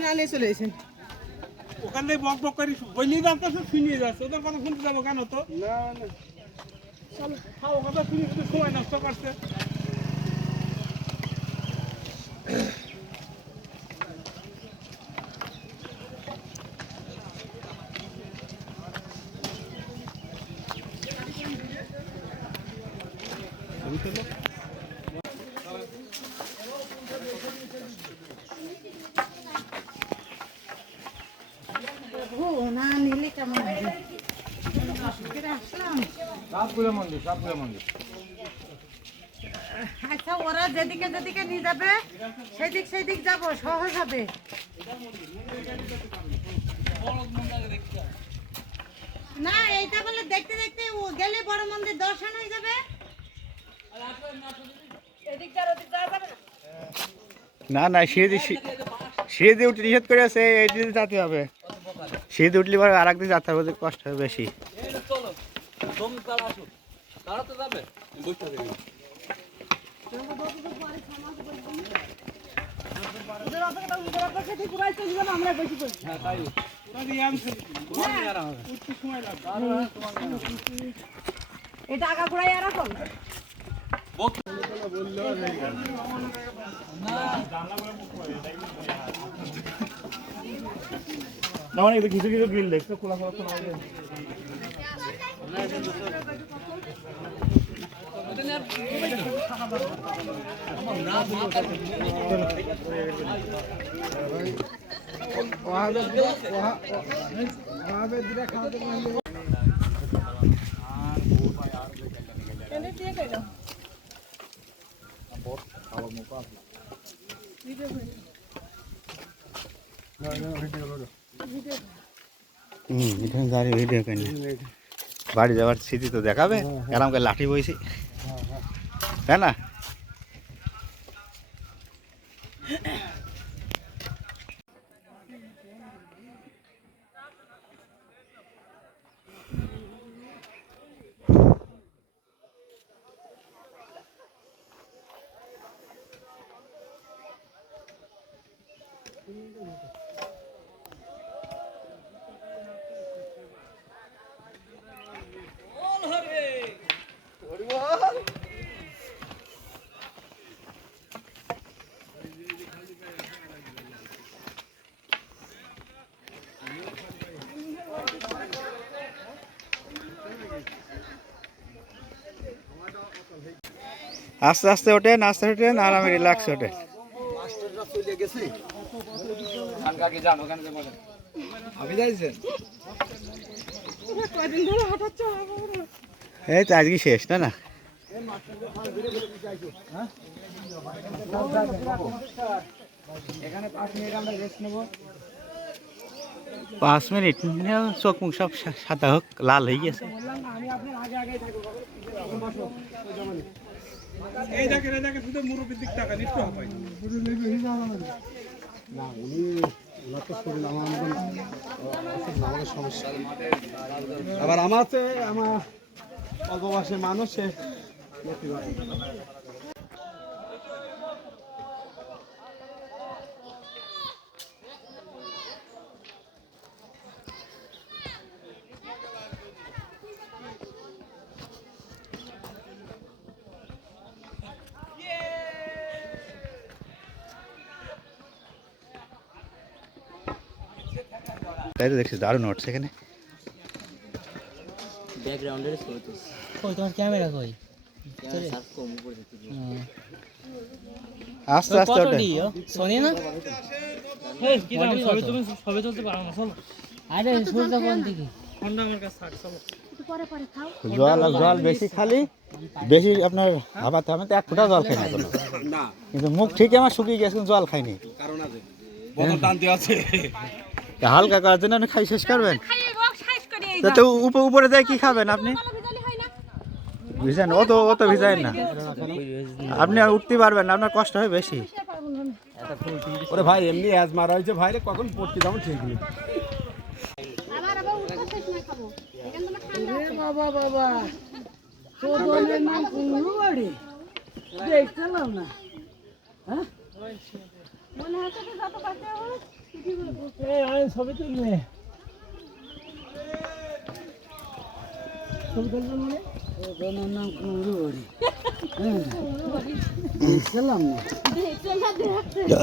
নানে চলে এসেছেন ওখান থেকে বক বক করে বইলেই যাচ্ছে শুনিয়ে যাচ্ছে ওদের কথা শুনতে যাব কেন তো? না না। চলো খাও কথা শুনি শুধু সময় নষ্ট করছে ও না নিলে কেমন হবে করে আসলাম সাতপুরা মন্দির সাতপুরা মন্দির। আচ্ছা ওরা যেদিকে যেদিকে নিয়ে যাবে সেদিক সেদিক যাব সহজ হবে। না এইটা বলে দেখতে দেখতে ও গেলে বড় মন্দির দর্শন হয়ে যাবে। এদিক যার ওদিক যাওয়া যাবে না না না সিঁড়ি সিঁড়ি উঠে নিষেধ করে আছে এই দিকে যেতে হবে। সিঁড়ি উঠলে পরে আর একদিন যেতে হবে কষ্ট হবে বেশি। চলো হ্যাঁ তাই। এটা আগা ঘুরাই আর এখন? না মানে কিছু কিছু গ্রিল দেখছ খোলা খোলা খোলা হুম এখানে দাঁড়িয়ে ভিডিও কেন? বাড়ি যাওয়ার স্মৃতি তো দেখাবে। এরকম করে লাঠি বইছি। তাই না আস্তে আস্তে ওঠেন আস্তে ওঠেন আমি রিল্যাক্স ওঠেন এই তো আজকে শেষ না না? পাঁচ মিনিট মানে চোখ মুখ সব সাদা হোক, লাল হয়ে গেছে। এই দেখেন এই দেখেন, শুধু মুরব্বীর দিক টাকা নিতে হবে আবার আমার আমার অল্প বয়সের মানুষ তাই তো দেখছি দারুণ হচ্ছে এখানে। কই তোমার ক্যামেরা কই? আস্তে আস্তে ওঠেন সোনি না? ছবি তুমি ছবি তুলতে পারো না চলো। আরে সূর্য কোন দিকে? ঠান্ডা আমার কাছে থাক চলো। পরে পরে খাও। জল জল বেশি খালি বেশি আপনার হাবাতে আমি তো এক ফোঁটা জল খাই না কোনো। কিন্তু মুখ ঠিক আমার শুকিয়ে গেছে কিন্তু জল খাইনি। টানতে আছে। তা হালকা করার জন্য আপনি খাই শেষ করবেন? তা তো উপ- উপরে যায় কি খাবেন আপনি? ভালো বিজালি হয় না? ভিজান ও তো ও তো ভিজায় না। আপনি আর উঠতে পারবেন না আপনার কষ্ট হয় বেশি। ওরে ভাই এমনি অ্যাজ মারা হয়েছে ভাই রে কখন পড়তে যাব ঠিক নেই। বাবা বাবা। দেখতে না। হ্যাঁ? মনে?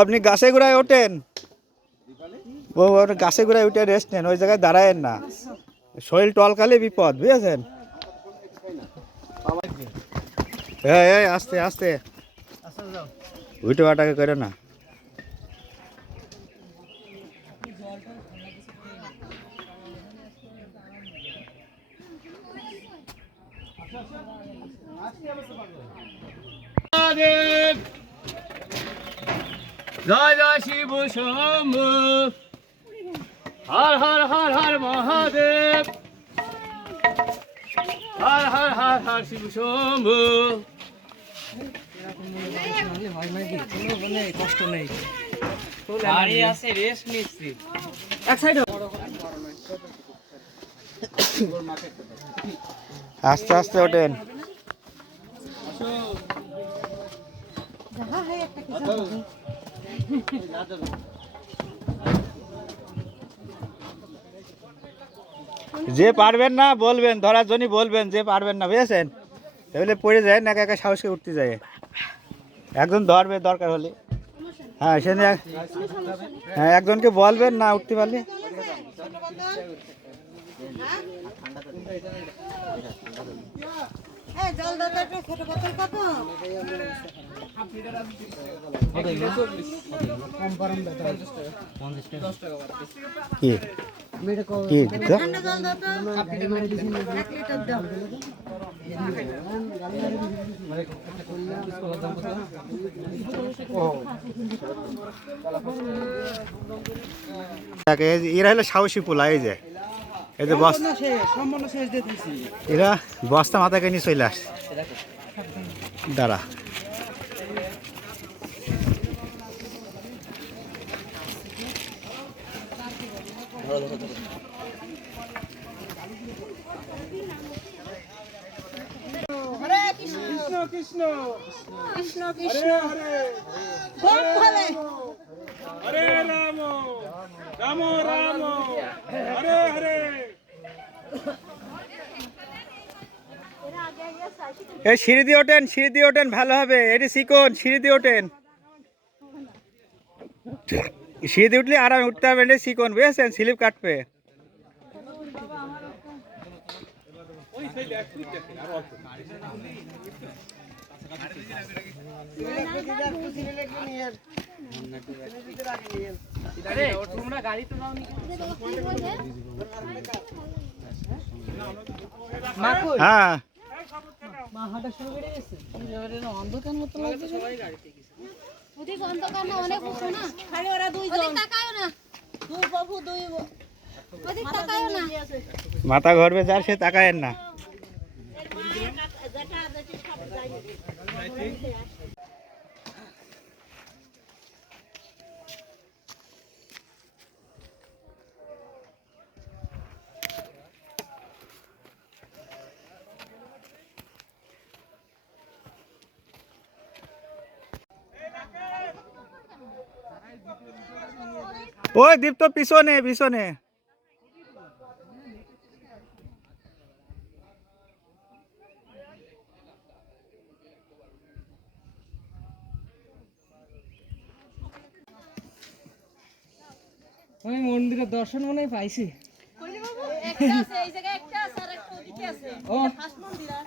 আপনি গাছে গোড়ায় ওঠেন? ও গাছে গোড়ায় উঠে রেস্ট নেন, ওই জায়গায় দাঁড়ায়েন না। শরীর টলকালে বিপদ, বুঝেছেন? হ্যাঁ আস্তে আস্তে। উইটো আটাকে করে না। জয় জয় শিব শম্ভু হর হর হর হর মহাদেব। হর হর হর হর শিব শম্ভু আছে রেস্ট নিচ্ছি এক সাইড আস্তে আস্তে ওঠেন। একটা। যে পারবেন না, বলবেন, ধরার জন্য বলবেন, যে পারবেন না, বুঝেছেন? তাহলে পড়ে যায় না একা সাহসে উঠতে যায়। একজন ধরবে, দরকার হলে। হ্যাঁ সে হ্যাঁ একজনকে বলবেন না উঠতে পারলে। কি? এরা হলো সাহসী পোলা এই যে। এই যে বস এরা বস্তা মাথাকে নিয়ে চলে আস দাঁড়া। কৃষ্ণ কৃষ্ণ। কৃষ্ণ কৃষ্ণ। এই সিঁড়ি দিয়ে ওঠেন, সিঁড়ি দিয়ে ওঠেন, ভালো হবে। এটি সিঁড়ি দিয়ে ওঠেন। সিঁড়ি দিয়ে উঠলে আরামে উঠতে হবে এটি বুঝেছেন? স্লিপ কাটবে। হ্যাঁ। মা হাঁটা শুরু করে গেছে অন্ধকার মতো লাগছে ওদিকে অন্ধকার না অনেক উঁচু না? খালি ওরা দুইজন। ওদিক তাকায়ও না। দুই বাবু দুই ওদিক তাকায়ও না। মাথা ঘরবে যার সে তাকায় না। ওই দীপ্ত পিছনে পিছনে। আমি মন্দিরের দর্শন মনে হয় পাইছি। একটা আছে এই জায়গায় একটা আছে আর একটা ওদিকে আছে ও ফার্স্ট মন্দির আর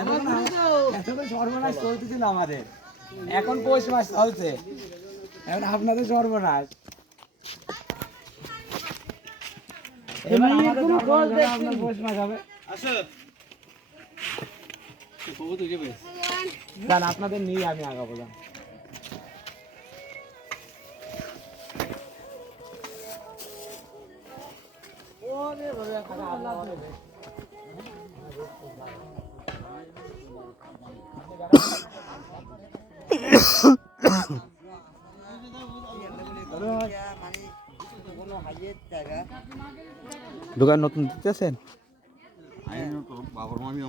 এখন তো সর্বনাশ চলতেছিল আমাদের। এখন পৌষ মাস চলছে। এখন আপনাদের সর্বনাশ। এবার আমাদের সর্বনাশ হলে আপনার পৌষ মাস হবে। যান আপনাদের নিয়ে আমি আগাবো যান দোকান নতুন দিতেছেন বাবার মামি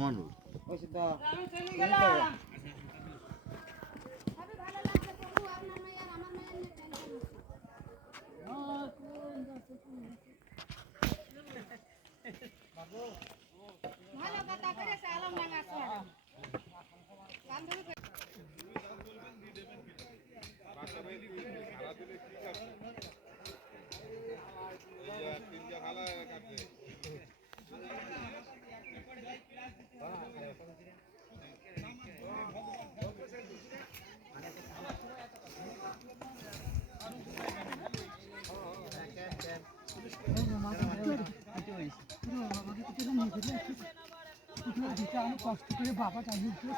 ভালো কথা করেছে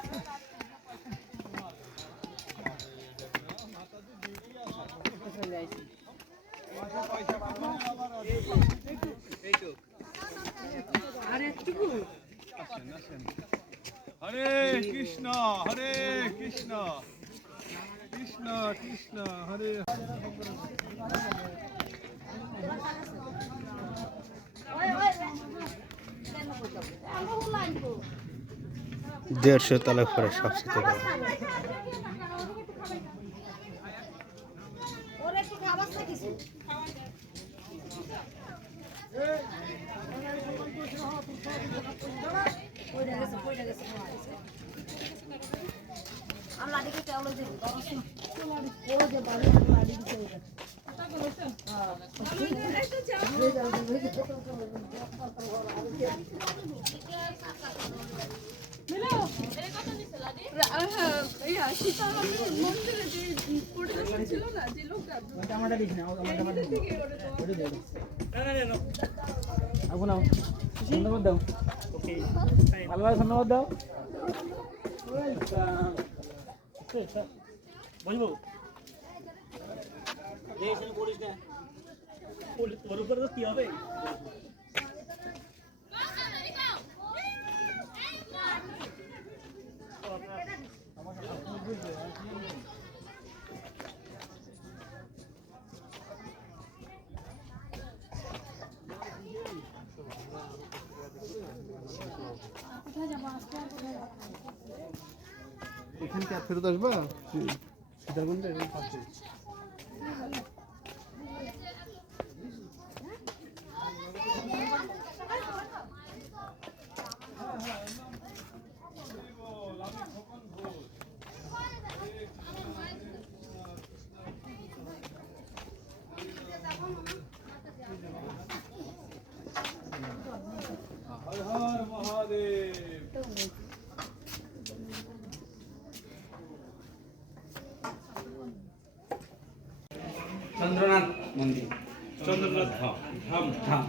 আলম ডাঙ্গা শহর হরে কৃষ্ণ হরে কৃষ্ণ। কৃষ্ণ কৃষ্ণ হরে। দেড়শো তলা করে সবচেয়ে কিছু আমরা দেখি চাউল দেবো ওরা যে বাড়ি বাড়ি দিতে জামাটা দিস না আমার জামাটা দিস ধন্যবাদ দাও ভালোভাবে ধন্যবাদ দাও বুঝব করিস না ওর উপরে তো কি হবে এখানে কি আর ফেরত আসবা? সীতাকুণ্ডে? পাশে মন্দির। চন্দ্রনাথ ধাম। ধাম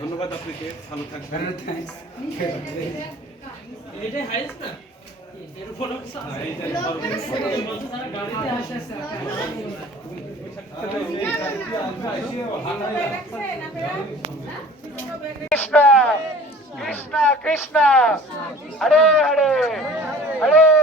ধন্যবাদ আপনাকে ভালো থাকবেন। এটাই হাইস্ট না? আসে কৃষ্ণ কৃষ্ণ কৃষ্ণ। হরে হরে হরে।